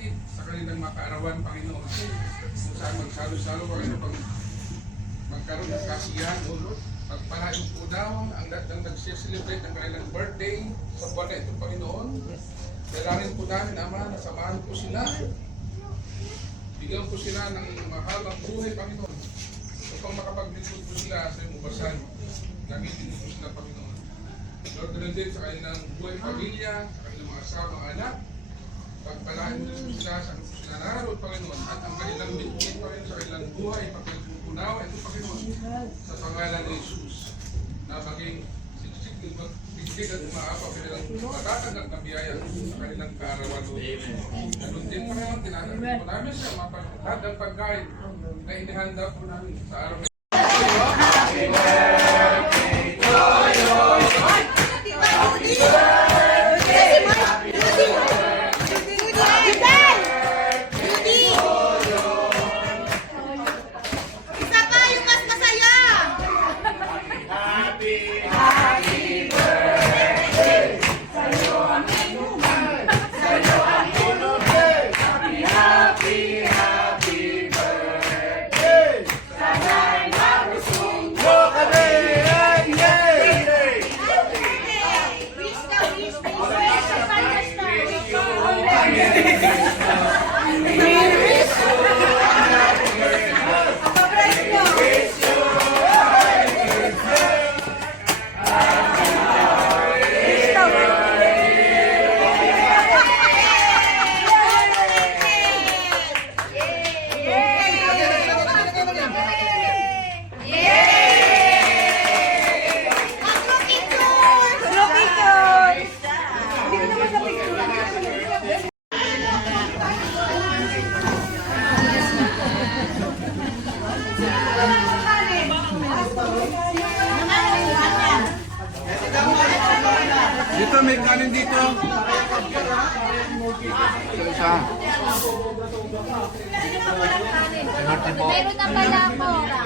hatid sa kanilang makaarawan, Panginoon. Kung saan magsalo-salo, Panginoon, magkaroon ng kasiyahan, O Lord. Pagpalain po daw ang lahat ng nag-celebrate ng kanilang birthday sa buwan na ito, Panginoon. Dalangin po namin, Ama, na samahan po sila. Bigyan po sila ng mahabang buhay, Panginoon. Upang makapaglingkod po sila sa iyong ubasan. Gamitin po sila, Panginoon. Lord, ganun din sa kanilang buhay pamilya, sa kanilang mga asawang anak. Pagpalain po sila sa kanilang sila naroon, Panginoon. At ang kanilang bitbit, Panginoon, sa kanilang buhay, pagkakunawa, ito, Panginoon, sa pangalan ni Jesus. Na maging siksik, magbigay at umaapaw kanilang matatanggap na biyaya sa kanilang kaarawan. Ganun din, Panginoon, tinatanggap po namin sa mga lahat ng pagkain na inihanda po namin sa araw na dito, may kanin dito. Isa. Meron na pala ako.